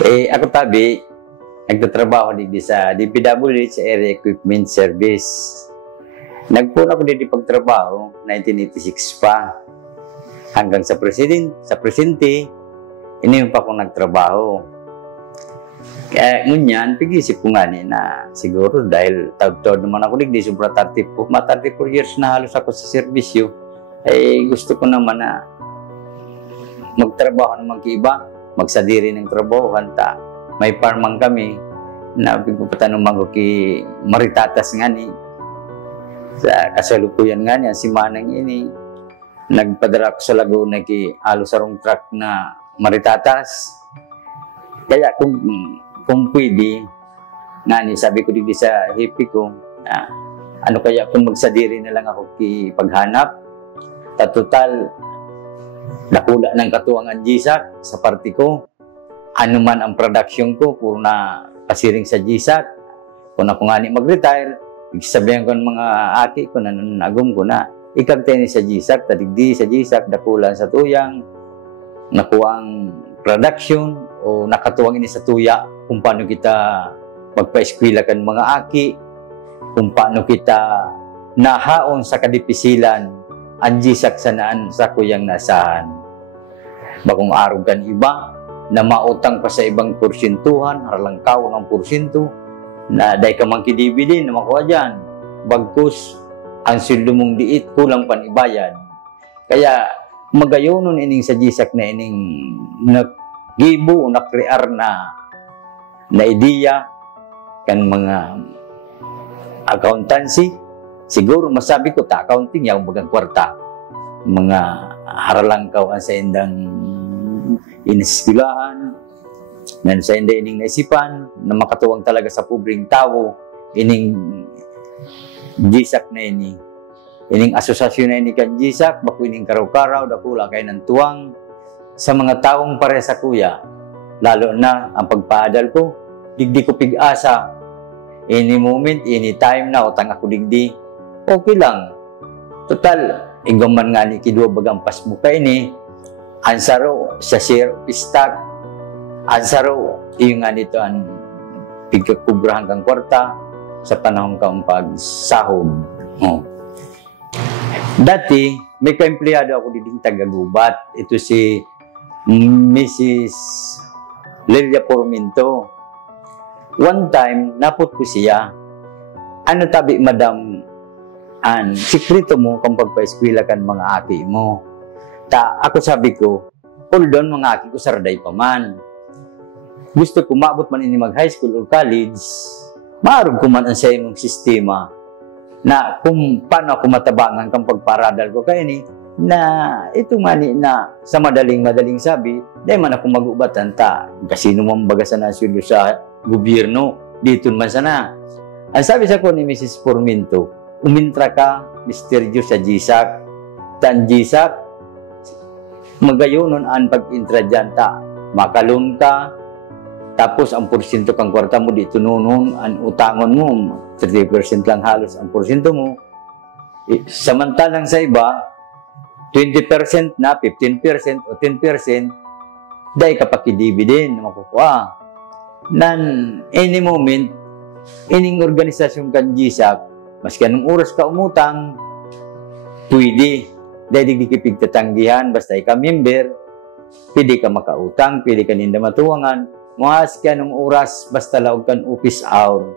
Ako tabi, nagtatrabaho din sa DPWH sa Area Equipment Service. Nagpuna ko din pagtrabaho, 1986 pa. Hanggang sa presente, ini pa akong nagtrabaho. Kaya ngunyan, pag-isip ko nga na siguro dahil taod-taod naman ako di sobra 34 years na halos ako sa serbisyo, gusto ko naman na magtrabaho naman kiba, magsadiri ng trabaho, hanta. May farmang kami, na pagpapatanong ko ki Maritatas nga ni, sa kasalukuyan nga niya, si Manang ini, nagpadara ko sa Laguna ki halos sarong truck na Maritatas. Kaya kung pwede, nga ni, sabi ko dito sa hippie ko, ano kaya kung magsadiri na lang ako ki paghanap, total, nakula ng katuwangan GSAC sa party ko. Ano man ang production ko, puro na pasiring sa GSAC. Kung ako nga ni mag-retire, sabihan ko ng mga ati ko na nanagom ko na, ikagtay ni sa GSAC, tadigdi sa GSAC, dakulan sa tuyang, nakuwang production, o nakatuwang ini sa tuya, kung paano kita magpa-eskwela kan mga aki, kung paano kita nahaon sa kadipisilan, ang GSAC sanaan sa kuyang nasahan. Bagong araw kan iba, na mautang pa sa ibang porsintuhan, haralangkaw ng porsinto, na dahil ka mang kidibili na makuha dyan, bagkus, ang sildo mong diit, kulang panibayan. Kaya, magayonon ining sa GSAC na ining nagibo, nakrear na ideya, kan mga accountancy, siguro masabi ko ta accounting yung bagang kwarta, mga haralangkaw sa indang iniskulahan, na sa inda ining naisipan, na makatuwang talaga sa pobreng tao, ining GSAC na ini. Ining asosasyon na ini kan GSAC, baku ining karaw-karaw, dakula kay ng tuwang sa mga taong pare sa kuya, lalo na ang pagpaadal ko, digdi ko pig-asa, any moment, any time na, utang ako digdi, okay lang. Total, igaman nga ni kidwa bagang pasmo ka ini, ansaro sa share of stock, ansaro yung nga nito ang pigkakubrahan kang kwarta sa panahon kang pagsahod. Dati, may ka-empleyado ako dito taga-gubat. Ito si Mrs. Lilia Porminto. One time, napot ko siya. Ano tabi, madam, sikreto mo kung pagpa-eskwela kan mga aki mo. Ako sabi ko, although mga aki ko sarday pa man. Gusto ko maabot man ini mag-high school or college, maarog ko man ang sa imong sistema na kung paano ako matabangan kang pagparadal ko kaya ni, na ito nga ni, na sa madaling sabi, dahil man ako mag-ubatan ta, kasino mong bagasan na sulo sa gobyerno, dito man sana. Ang sabi sa ko ni Mrs. Porminto, umintra ka, Mr. Diyos sa GSAC, tan GSAC, magayonon ang pag-intra dyan ta, makalun ka, tapos ang porsyento kang kwarta mo dito noon, ang utangon mo, 30% lang halos ang porsyento mo. Samantalang sa iba, 20% na, 15% o 10%, dahil kapag i-dividend na makukuha. Nan, any moment, ining organisasyon kan GSAC, maski anong oras ka umutang, pwede. Dahil di kipigtatanggihan, basta ikaw member, pwede ka makautang, pwede ka ninda matuwangan, maski anong oras, basta laog kan office hour.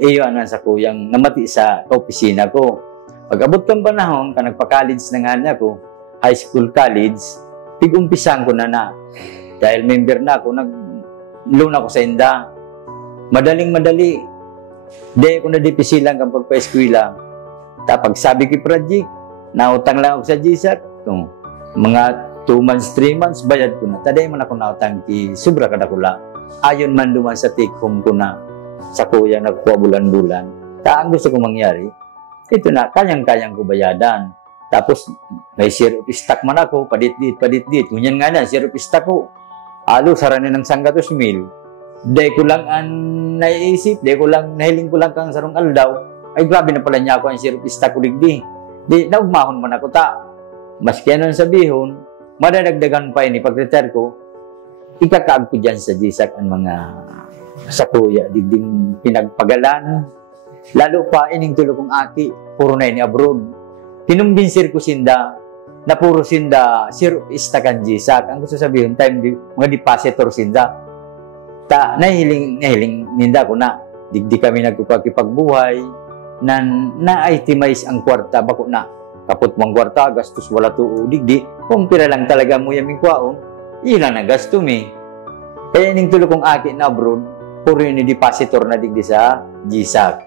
Iyo anan sa kuyang namati sa opisina ko. Pag abot kang panahon, ka nagpa-college na nga niya ko, high school college, pig-umpisan ko na. Dahil member na ako, nag-loan ako sa inda. Madaling-madali. Dahil ko na dipisilang kang pagpa-eskwela. Tapag sabi ko project, nautang lang ako sa GSAC. Mga 2 months, 3 months, bayad ko na. Taday man ako nautang ki sobra kadakula. Ayon man duman sa take home ko na sa kuya nagkuha bulan-bulan. Ang gusto kong mangyari, ito na, kayang-kayang ko bayadan. Tapos, may share of stock man ako, padit-dit. Ngunyan nga na, share of stock ko. Alo, saranin ng sanggatos mil. Dahil ko lang ang naiisip, nahiling ko lang kang sarong aldaw, ay grabe na pala niya ako ang share of stock ko digdi. Di, naugmahon man ako ta. Maski anong sabihon, madadagdagan pa ini pag-retire ko, ikakaag ko dyan sa Jisak ang mga sa kuya, digding pinagpagalan. Lalo pa, ining tulo kong aki, puro na ini abroad. Kinumbinser ko sinda, na puro sinda, sir, istakan Jisak. Ang gusto sabihin, mga depositor sinda. Nahiling ninda ko na, digdi kami nagkukakipagbuhay, na-itemize ang kwarta, bako na, kapot mong kwarta, gastos wala to digdi, kung pira lang talaga mo yaming kwaon, ilan na gasto mi. Kaya ining tulo kong aki na abroad, puro yun depositor na digdi sa Jisak.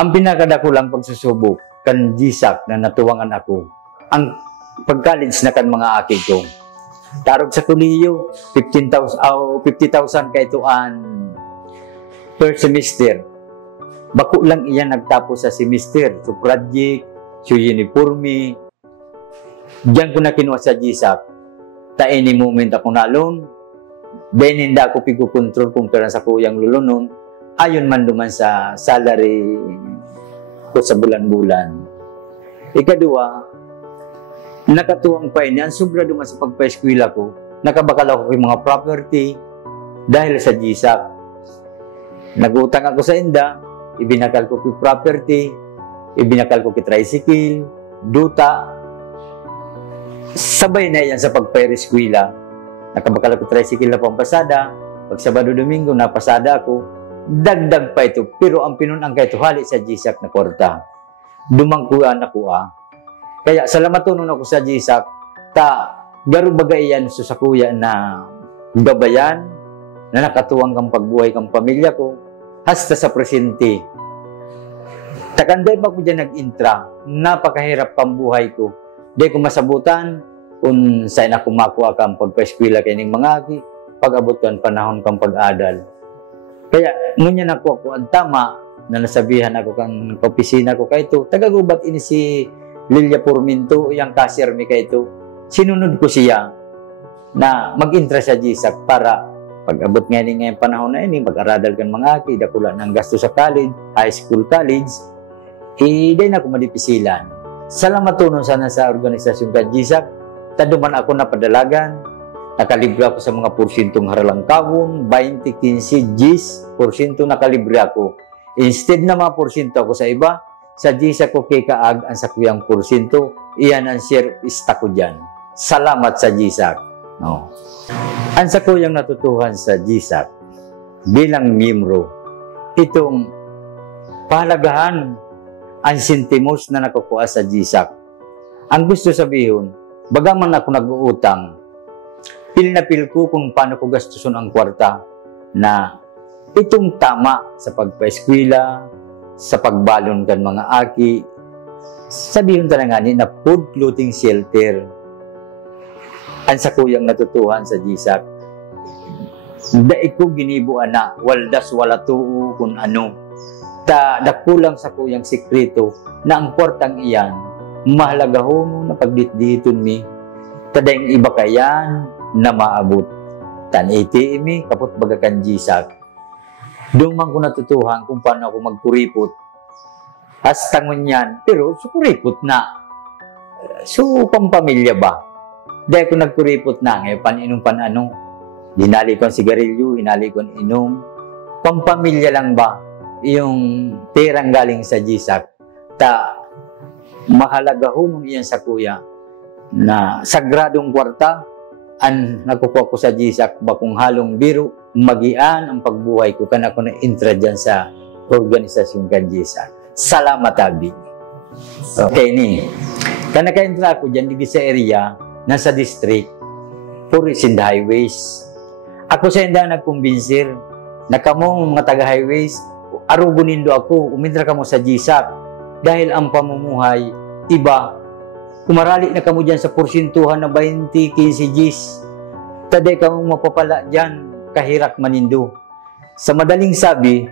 Ang pinakadako lang pagsusubok kan Jisak na natuwangan ako, ang pag-college na kan mga aki ko. Tarog sa kuliyo, 50,000 kaituan per semester. Bako lang iyan nagtapos sa semester. So project, so uniforme. Diyan ko na kinuha sa Jisak. Any moment ako nalon. Then hindi ako pigukontrol kung kailan sa kuyang lulunon. Ayon man duman sa salary ko sa bulan-bulan. Ikadua, nakatuwang pa yan, sobra duman sa pagpa-eskwela ko, nakabakal ako kay mga property dahil sa Jisak. Nagutang ako sa inda, ibinakal ko kay property, ibinakal ko kay tricycle, duta. Sabay na yan sa pagpa-eskwela. Nakabakal ako tricycle na pampasada, pag Sabado Domingo, napasada ako, dagdag pa ito, pero ang pinunang kayo hali sa Jisak na kwarta. Dumangkuan ako Kaya salamat tunon ako sa Jisak, garo bagay yan sa kuya na gabayan, na nakatuwang kang pagbuhay kang pamilya ko, hasta sa presente. Takanday pa ko dyan nag-intra, napakahirap pang buhay ko. Di ko masabutan kung saan ako makuha kang pagpa-eskwela kayo ng mga aki, pag-abot ko ang panahon kang pag-adal. Kaya, ngunyan ako ang tama na nasabihan ako kang opisina ko kayo ito. Tagagubat ini si Lilia Purminto, yung cashier mi kayo ito. Sinunod ko siya na mag-intra sa Jisak para pag-abot ngayong panahon na ini, mag-aradal kan mga aki, dakula ng gasto sa college, high school college, dahil na ako madipisilan. Salamat tunon sana sa organisasyon ka Jisak, taduman ako na padalagan, nakalibre ako sa mga porsyentong haralang kawon, 20, 15, 10 porsyento nakalibre ako. Instead na mga porsyento ako sa iba, sa Jisak ko kay kaag ang sakuyang porsyento, iyan ang share ista ko dyan. Salamat sa Jisak. No. Ang sakuyang natutuhan sa Jisak, bilang miyembro, itong pahalagahan ang sentimos na nakukuha sa Jisak. Ang gusto sabihin, bagaman ako nag-uutang, pil na pil ko kung paano ko gastusin ang kwarta na itong tama sa pagpa-eskwela, sa pagbalon kan mga aki, sabihin talaga ni na food, clothing, shelter. Ang sakuyang natutuhan sa Jisak, daig ko ginibuan na, waldas wala tuo kung ano. Dakulang sa kuyang sekreto na ang kwartang iyan, mahalaga ho na pagdit-diton mi, tadayang iba kayan, na maabot. Tan ATM, kapot bagakan Jisak. Doon man ko natutuhan kung paano ako magkuripot. Hasta ngunyan, pero sukuripot na. So, pampamilya ba? Dahil ko nagkuripot na, ngayon pan-inom pan-ano. Hinali ko ang sigarilyo, hinali ko ang inom. Pampamilya lang ba? Yung perang galing sa Jisak. Mahalaga ho nung iyan sa kuya na sagradong kwarta, ang nakukuha ko sa Jisak ba kung halong biro, magian ang pagbuhay ko kana ko na intra dyan sa organisasyon kan Jisak. Salamat abi. Okay ni. Kana ka-intra ko dyan di sa area, nasa district, puro in the highways. Ako sa hindi nagkumbinsir, na kamong mga taga-highways, arugunindo ako, umintra ka mo sa Jisak. Dahil ang pamumuhay, iba, kumarali na kamo dyan sa porsintuhan na 20, 15 Gs. Taday kamo mapapala dyan, kahirak manindo. Sa madaling sabi,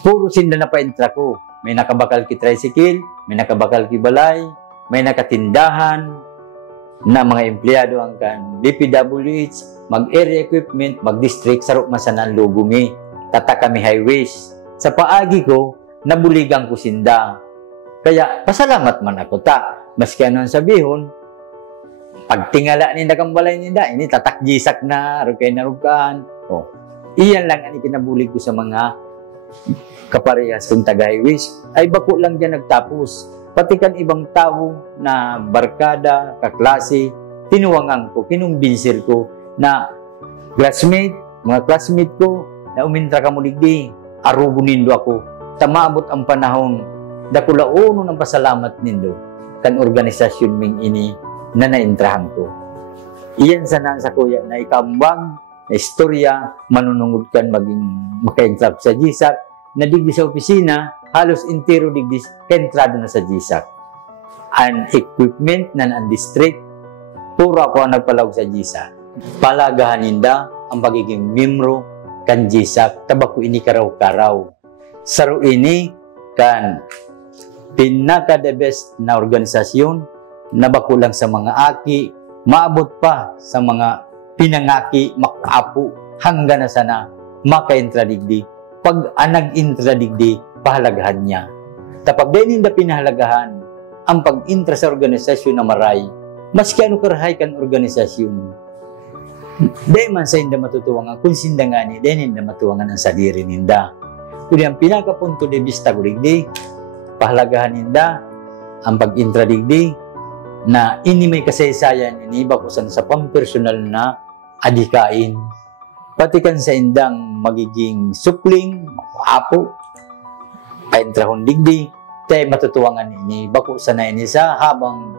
puro sinda na pa-intra ko. May nakabakal ki tricycle, may nakabakal ki balay, may nakatindahan na mga empleyado ang kan DPWH, mag-area equipment, mag-district, sarok masanan logo mi. Tata kami highways. Sa paagi ko, nabuligang ko sinda. Kaya, pasalamat man ako ta. Maski anong sabihon, pagtingala ninda kang balay ninda, ini tatakjisak na, rukay na rukaan. O, iyan lang ang ikinabulig ko sa mga kaparehas kong tagahiwis. Ay bako lang dyan nagtapos. Pati kan ibang tao na barkada, kaklase, tinuwangan ko, kinumbinser ko na mga classmate ko, na umintra ka mo digdi, arugo nindo ako. Tamaabot ang panahon, dakulauno ng pasalamat nindo, kan organisasyon ming ini, na naintrahan ko. Iyan sana sa kuya na ikambang na istorya, manunungod kan maging makaintrap sa GSAC, na digdi sa opisina, halos intero digdi kentrado na sa GSAC. Ang equipment na district, puro ako ang nagpalawag sa GSAC. Palagahan ninda ang pagiging membro kan GSAC, tabako ini karaw-karaw. Saro ini kan pinaka-the best na organisasyon, nabako lang sa mga aki, maabot pa sa mga pinangaki, makapo, hanggang na sana maka-intradigdi. Pag nag-intradigdi, pahalagahan niya. Tapag din hindi pinahalagahan ang pag-intra sa organisasyon na maray, maski ano karahay kan organisasyon. Dahil man sa hindi matutuwangan, kung sindangani, dahil hindi matuwangan ang sadiri ninda. Kung ang pinakapunto de vista ko digdi, pahalagahan ninda ang pag-intra digdi, na ini may kasaysayan, ini bakusan sa pampersonal na adikain. Pati kan sa indang magiging supling, apo, paintrahon digdi, tayo matutuwangan ini, bakusan na ini sa habang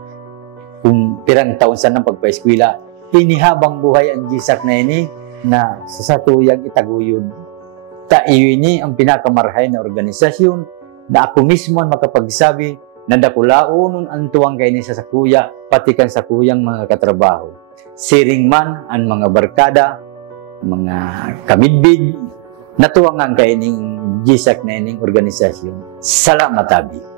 kung pirang taon sa nang pagpa-eskwela, ini habang buhay ang GSAC na ini, na sa satuyang itaguyon. Tayo ini ang pinakamarhay na organisasyon, na ako mismo ang makapagsabi, na dakulaonon ang tuwang kayo sa sakuya, pati kan sakuyang mga katrabaho. Siring man ang mga barkada, mga kamidbid, natuwangan kayo ng GSAC na ining organisasyon. Salamat abi.